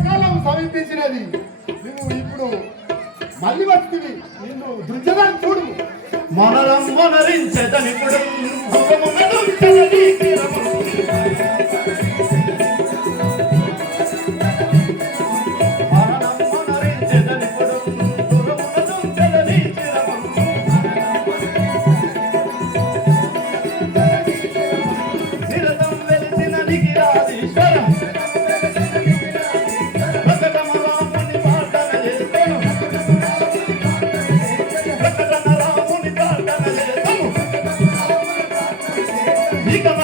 పూర్వకాలం సమీపించినది. నువ్వు ఇప్పుడు మళ్ళీ వచ్చింది నిన్ను దృజ్యదాన్ని చూడు. మనరం మనరించదని ఇప్పుడు pick up